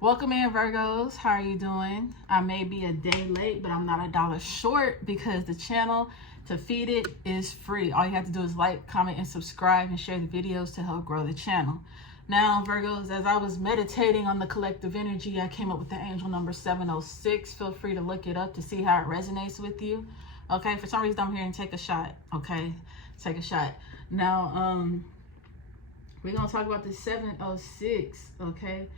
Welcome in, Virgos. How are you doing? I may be a day late, but I'm not a dollar short because the channel to feed it is free. All you have to do is like, comment, and subscribe and share the videos to help grow the channel. Now, Virgos, as I was meditating on the collective energy, I came up with the angel number 706. Feel free to look it up to see how it resonates with you. Okay, for some reason I'm here and take a shot. Okay, take a shot. Now, we're going to talk about the 706, okay?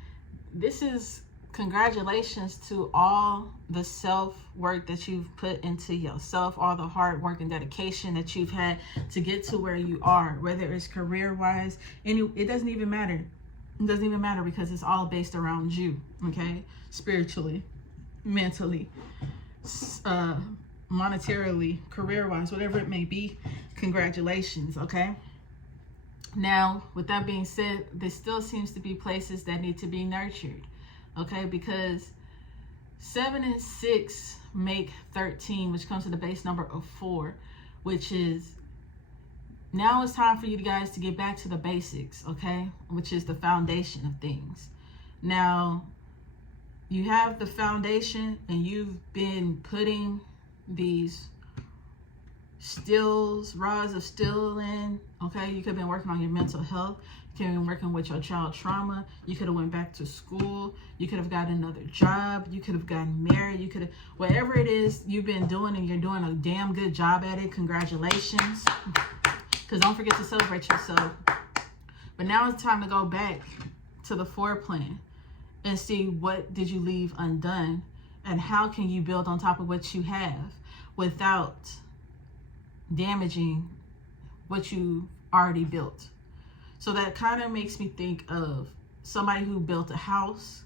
This is congratulations to all the self-work that you've put into yourself, all the hard work and dedication that you've had to get to where you are, whether it's career-wise, it doesn't even matter. It doesn't even matter because it's all based around you, okay? Spiritually, mentally, monetarily, career-wise, whatever it may be, congratulations, okay? Now, with that being said, there still seems to be places that need to be nurtured, okay? Because 7 and 6 make 13, which comes to the base number of 4, which is, now it's time for you guys to get back to the basics, okay? Which is the foundation of things. Now, you have the foundation and you've been putting these rods of steel in, okay? You could have been working on your mental health. You could have been working with your child trauma. You could have went back to school. You could have gotten another job. You could have gotten married. You could have, whatever it is you've been doing and you're doing a damn good job at it, congratulations. Because don't forget to celebrate yourself. But now it's time to go back to the foreplan and see what did you leave undone and how can you build on top of what you have without damaging what you already built. So that kind of makes me think of somebody who built a house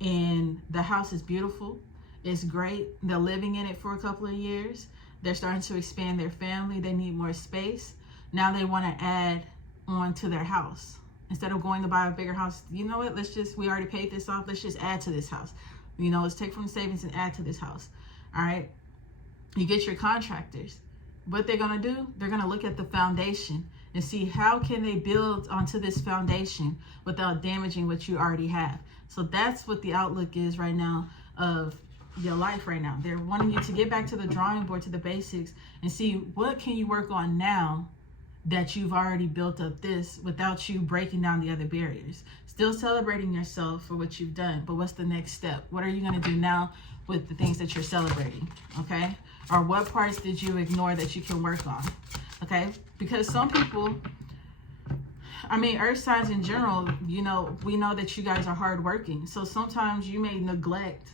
and the house is beautiful, it's great, they're living in it for a couple of years, they're starting to expand their family, they need more space. Now they want to add on to their house. Instead of going to buy a bigger house, you know what, we already paid this off, let's just add to this house. You know, let's take from the savings and add to this house. All right, you get your contractors. What they're going to do, they're going to look at the foundation and see how can they build onto this foundation without damaging what you already have. So that's what the outlook is right now of your life right now. They're wanting you to get back to the drawing board, to the basics, and see what can you work on now that you've already built up this without you breaking down the other barriers. Still celebrating yourself for what you've done, but what's the next step? What are you going to do now with the things that you're celebrating, okay? Or what parts did you ignore that you can work on, okay? Because some people, I mean, earth signs in general, you know, we know that you guys are hardworking. So sometimes you may neglect,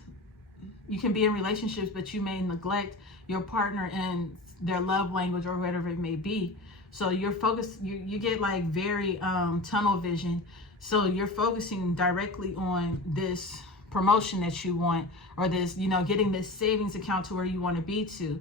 you can be in relationships, but you may neglect your partner and their love language or whatever it may be. So you're focused, you get like very tunnel vision. So you're focusing directly on this promotion that you want, or this, you know, getting this savings account to where you want to be to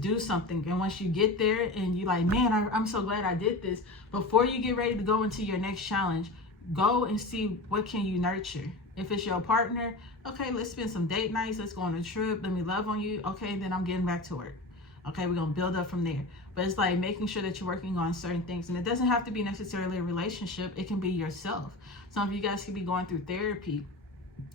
do something. And once you get there and you like, man, I'm so glad I did this. Before you get ready to go into your next challenge, go and see what can you nurture. If it's your partner, okay, let's spend some date nights. Let's go on a trip. Let me love on you. Okay, then I'm getting back to work. Okay, we're going to build up from there. But it's like making sure that you're working on certain things. And it doesn't have to be necessarily a relationship. It can be yourself. Some of you guys could be going through therapy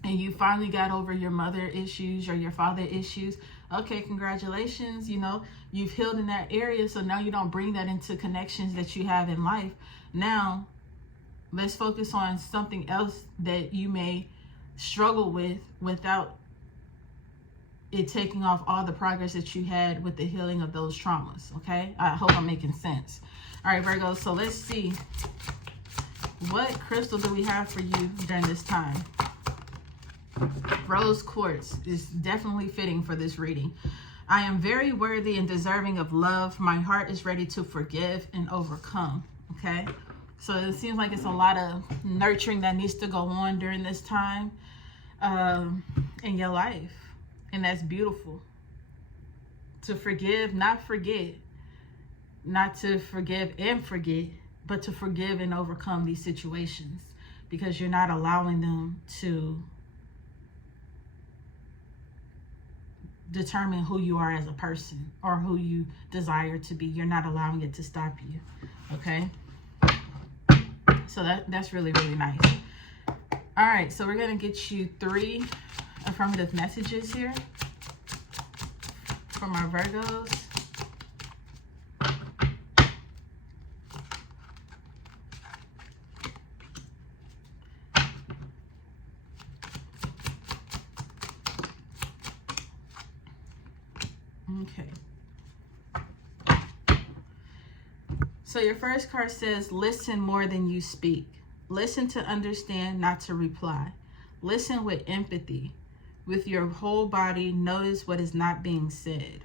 and you finally got over your mother issues or your father issues. Okay, congratulations. You know, you've healed in that area. So now you don't bring that into connections that you have in life. Now, let's focus on something else that you may struggle with without it taking off all the progress that you had with the healing of those traumas. Okay, I hope I'm making sense. All right, Virgo, so let's see, what crystal do we have for you during this time? Rose quartz is definitely fitting for this reading. I am very worthy and deserving of love. My heart is ready to forgive and overcome. Okay, so it seems like it's a lot of nurturing that needs to go on during this time in your life. And that's beautiful. To forgive, not forget. Not to forgive and forget, but to forgive and overcome these situations, because you're not allowing them to determine who you are as a person or who you desire to be. You're not allowing it to stop you. Okay? So that's really, really nice. All right, so we're going to get you 3 affirmative messages here from our Virgos. Okay. So your first card says, listen more than you speak. Listen to understand, not to reply. Listen with empathy. With your whole body, notice what is not being said.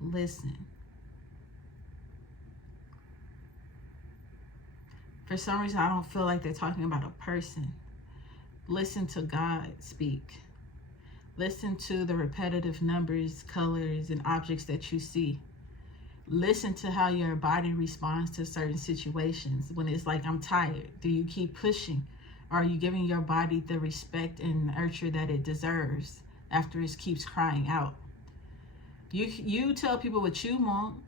Listen. For some reason, I don't feel like they're talking about a person. Listen to God speak. Listen to the repetitive numbers, colors, and objects that you see. Listen to how your body responds to certain situations. When it's like, I'm tired, do you keep pushing? Are you giving your body the respect and nurture that it deserves after it keeps crying out? You tell people what you want.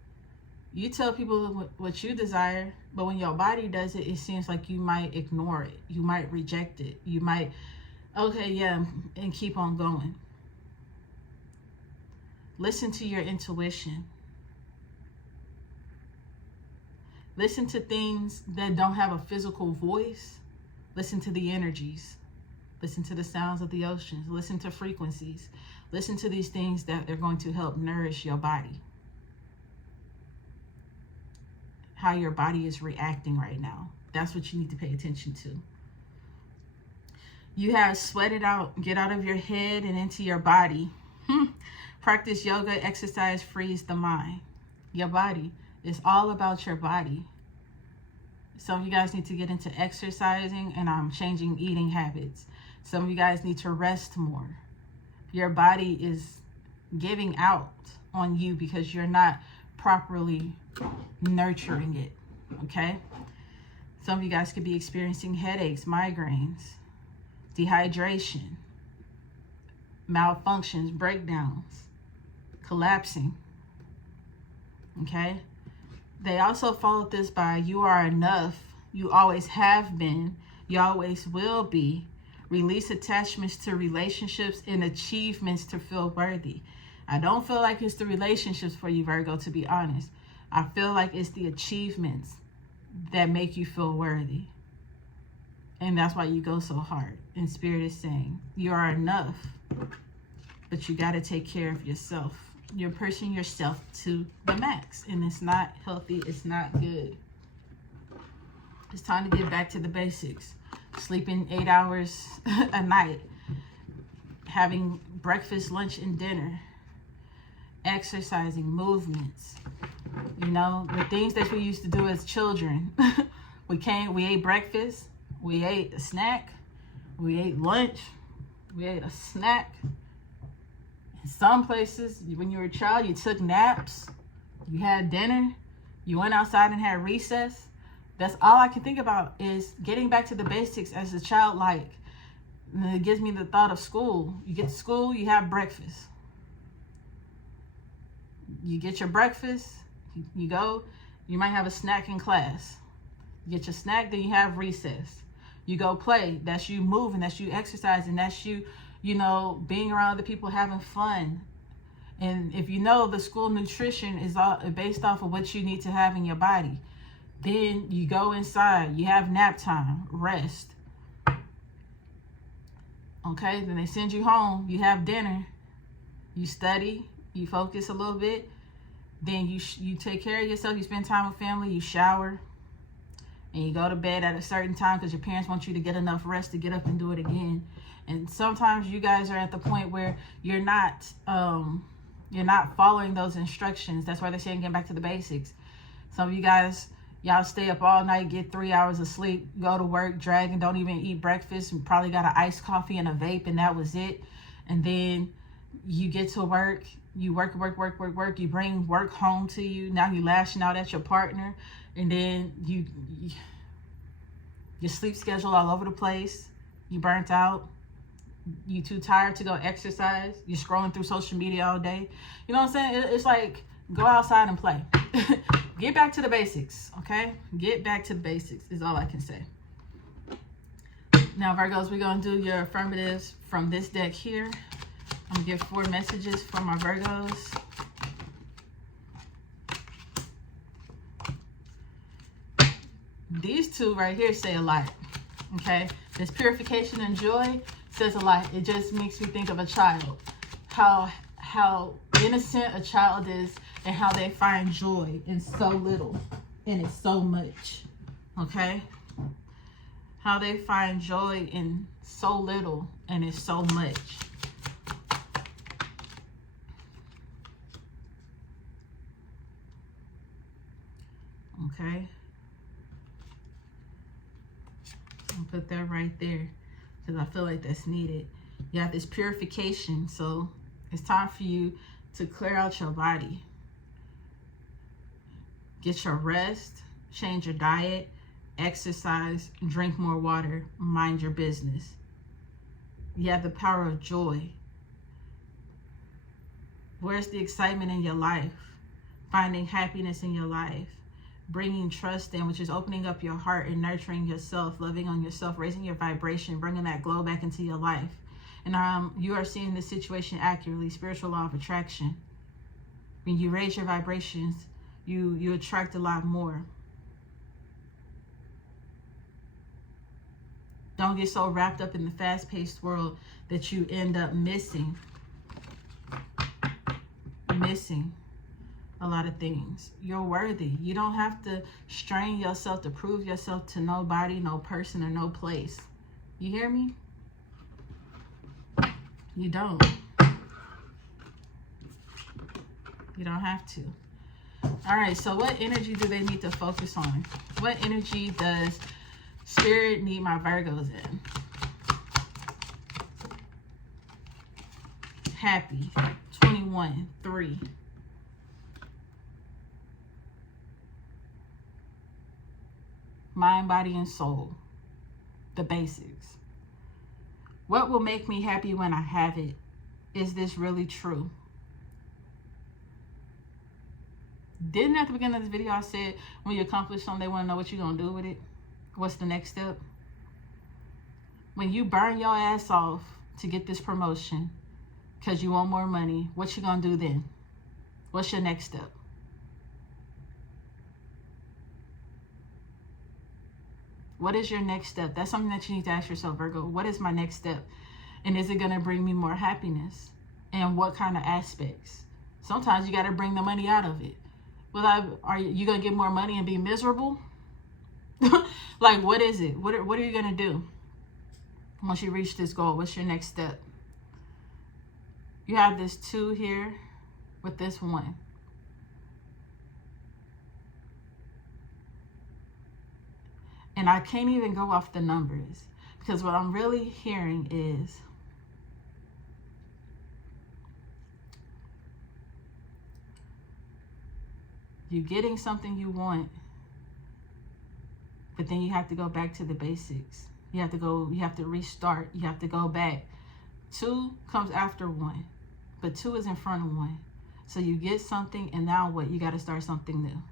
You tell people what you desire. But when your body does it, it seems like you might ignore it. You might reject it. You might, okay, yeah, and keep on going. Listen to your intuition. Listen to things that don't have a physical voice. Listen to the energies. Listen to the sounds of the oceans. Listen to frequencies. Listen to these things that are going to help nourish your body. How your body is reacting right now. That's what you need to pay attention to. You have sweat it out. Get out of your head and into your body. Practice yoga, exercise, frees the mind. Your body. It's all about your body. Some of you guys need to get into exercising and changing eating habits. Some of you guys need to rest more. Your body is giving out on you because you're not properly nurturing it, okay? Some of you guys could be experiencing headaches, migraines, dehydration, malfunctions, breakdowns, collapsing, okay? They also followed this by, you are enough, you always have been, you always will be. Release attachments to relationships and achievements to feel worthy. I don't feel like it's the relationships for you, Virgo, to be honest. I feel like it's the achievements that make you feel worthy. And that's why you go so hard. And Spirit is saying, you are enough, but you got to take care of yourself. You're pushing yourself to the max, and it's not healthy. It's not good. It's time to get back to the basics. Sleeping 8 hours a night, having breakfast, lunch, and dinner, exercising, movements. You know, the things that we used to do as children. we ate breakfast, we ate a snack, we ate lunch, we ate a snack. In some places, when you were a child, you took naps, you had dinner, you went outside and had recess. That's all I can think about is getting back to the basics as a child. Like, and it gives me the thought of school. You get to school, you have breakfast. You get your breakfast, you go, you might have a snack in class. You get your snack, then you have recess. You go play, that's you moving, that's you exercising, that's you, you know, being around other people, having fun. And if you know the school nutrition is all based off of what you need to have in your body, then you go inside, you have nap time, rest. Okay, then they send you home, you have dinner, you study, you focus a little bit, then you take care of yourself, you spend time with family, you shower, and you go to bed at a certain time because your parents want you to get enough rest to get up and do it again. And sometimes you guys are at the point where you're not following those instructions. That's why they're saying get back to the basics. Some of you guys, y'all stay up all night, get 3 hours of sleep, go to work, drag, and don't even eat breakfast, and probably got an iced coffee and a vape, and that was it. And then you get to work, you work, you bring work home to you. Now you lashing out at your partner, and then your sleep schedule all over the place. You burnt out. You too tired to go exercise. You're scrolling through social media all day. You know what I'm saying? It's like, go outside and play. Get back to the basics, okay? Get back to the basics is all I can say. Now, Virgos, we're going to do your affirmatives from this deck here. I'm going to give 4 messages for my Virgos. These 2 right here say a lot, okay? This purification and joy says a lot. It just makes me think of a child. How innocent a child is and how they find joy in so little and it's so much, okay? How they find joy in so little and it's so much. Okay? I'll put that right there because I feel like that's needed. You have this purification, so it's time for you to clear out your body. Get your rest, change your diet, exercise, drink more water, mind your business. You have the power of joy. Where's the excitement in your life? Finding happiness in your life. Bringing trust in, which is opening up your heart and nurturing yourself, loving on yourself, raising your vibration, bringing that glow back into your life. And you are seeing this situation accurately, spiritual law of attraction. When you raise your vibrations, you attract a lot more. Don't get so wrapped up in the fast-paced world that you end up missing a lot of things. You're worthy. You don't have to strain yourself to prove yourself to nobody, no person, or no place. You hear me? You don't. You don't have to. All right, so what energy do they need to focus on? What energy does Spirit need my Virgos in? Happy. 21. 3. Mind, body, and soul. The basics. What will make me happy when I have it? Is this really true? Didn't at the beginning of this video I said when you accomplish something, they want to know what you're going to do with it? What's the next step? When you burn your ass off to get this promotion because you want more money, what you going to do then? What's your next step? What is your next step? That's something that you need to ask yourself, Virgo. What is my next step? And is it going to bring me more happiness? And what kind of aspects? Sometimes you got to bring the money out of it. Well, are you going to get more money and be miserable? Like, what is it? What are you going to do once you reach this goal? What's your next step? You have this 2 here with this 1. And I can't even go off the numbers because what I'm really hearing is you getting something you want, but then you have to go back to the basics. You have to restart. You have to go back. 2 comes after 1, but 2 is in front of 1. So you get something, and now what? You got to start something new.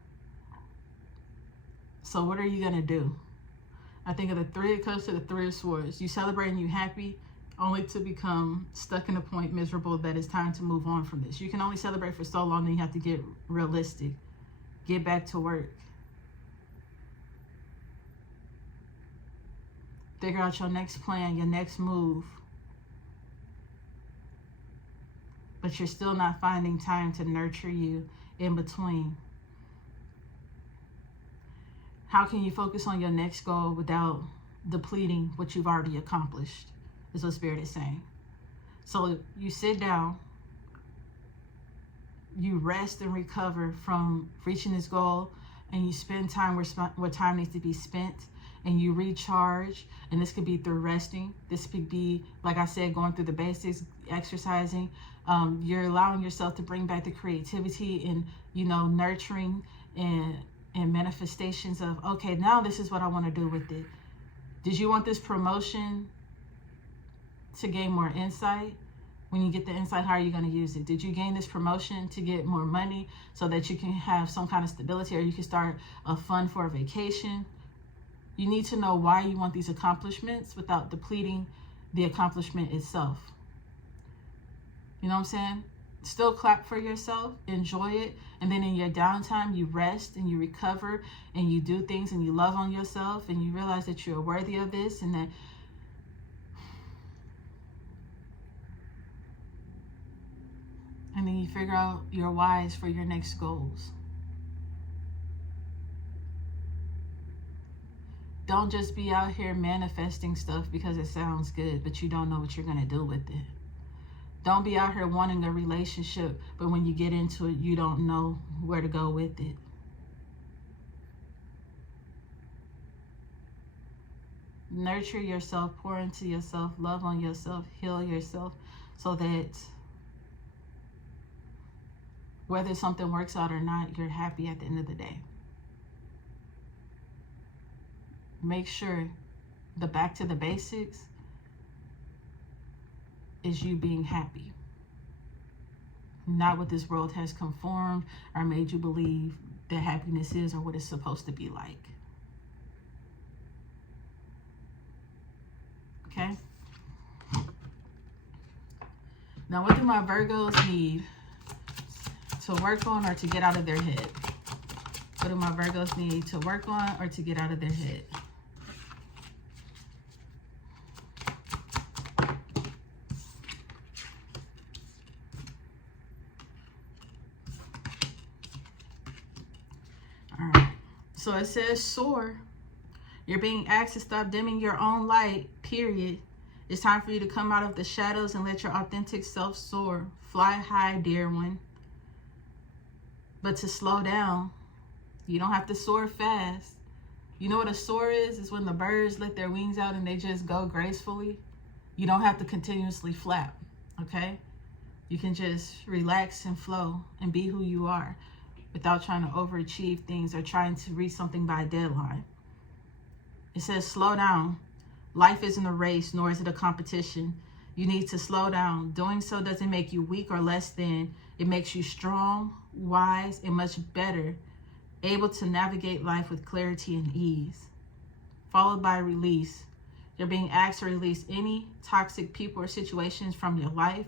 So what are you going to do? I think of the 3 of Cups to the 3 of Swords. You celebrate and you happy, only to become stuck in a point, miserable, that it's time to move on from this. You can only celebrate for so long, then you have to get realistic. Get back to work. Figure out your next plan, your next move. But you're still not finding time to nurture you in between. How can you focus on your next goal without depleting what you've already accomplished? Is what Spirit is saying. So you sit down, you rest and recover from reaching this goal, and you spend time where time needs to be spent, and you recharge. And this could be through resting. This could be, like I said, going through the basics, exercising. You're allowing yourself to bring back the creativity and, nurturing and manifestations of, okay, now this is what I want to do with it. Did you want this promotion to gain more insight? When you get the insight, how are you going to use it? Did you gain this promotion to get more money so that you can have some kind of stability, or you can start a fund for a vacation? You need to know why you want these accomplishments without depleting the accomplishment itself. You know what I'm saying? Still clap for yourself, enjoy it, and then in your downtime, you rest and you recover and you do things and you love on yourself and you realize that you're worthy of this and that and then you figure out your whys for your next goals. Don't just be out here manifesting stuff because it sounds good, but you don't know what you're going to do with it. Don't be out here wanting a relationship, but when you get into it, you don't know where to go with it. Nurture yourself, pour into yourself, love on yourself, heal yourself, so that whether something works out or not, you're happy at the end of the day. Make sure the back to the basics is you being happy. Not what this world has conformed or made you believe that happiness is or what it's supposed to be like. Okay? Now, what do my Virgos need to work on or to get out of their head? What do my Virgos need to work on or to get out of their head? So it says soar. You're being asked to stop dimming your own light, period. It's time for you to come out of the shadows and let your authentic self soar. Fly high, dear one. But to slow down. You don't have to soar fast. You know what a soar is? It's when the birds let their wings out and they just go gracefully. You don't have to continuously flap, okay? You can just relax and flow and be who you are, without trying to overachieve things or trying to reach something by a deadline. It says slow down. Life isn't a race, nor is it a competition. You need to slow down. Doing so doesn't make you weak or less than. It makes you strong, wise, and much better, able to navigate life with clarity and ease. Followed by release. You're being asked to release any toxic people or situations from your life.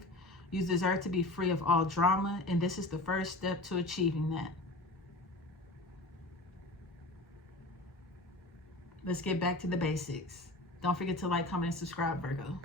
You deserve to be free of all drama, and this is the first step to achieving that. Let's get back to the basics. Don't forget to like, comment, and subscribe, Virgo.